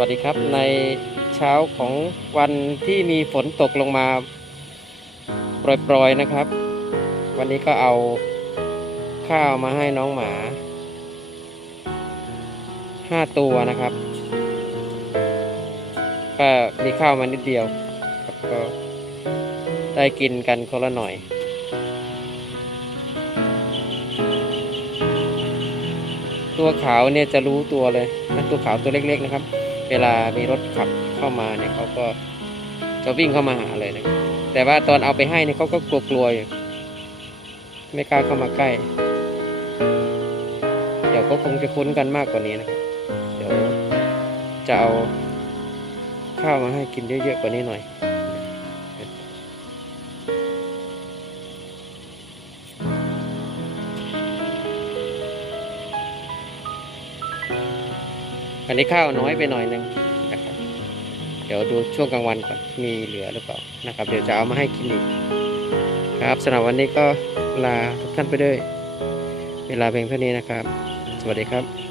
วัสดีครับในเช้าของวันที่มีฝนตกลงมาโปรยๆนะครับ วันนี้ก็เอาข้าวมาให้น้องหมาห้าตัวนะครับ ก็มีข้าวมานิดเดียวครับก็ได้กินกันคนละหน่อยตัวขาวเนี่ยจะรู้ตัวเลยนะตัวขาวตัวเล็กๆนะครับ เวลามีรถขับเข้ามาเนี่ยเขาก็จะวิ่งเข้ามาหาเลยนะแต่ว่าตอนเอาไปให้เนี่ยเขาก็กลัวๆอยู่ไม่กล้าเข้ามาใกล้ เดี๋ยวก็คงจะคุ้นกันมากกว่านี้นะครับ เดี๋ยวจะเอาข้าวมาให้กินเยอะๆกว่านี้หน่อย อันนี้ข้าวน้อยไปหน่อยหนึ่งนะครับ เดี๋ยวดูช่วงกลางวันก่อนมีเหลือหรือเปล่านะครับ เดี๋ยวจะเอามาให้กินอีกครับสำหรับวันนี้ก็ลาทุกท่านไปด้วย เวลาเพียงเท่านี้นะครับ สวัสดีครับ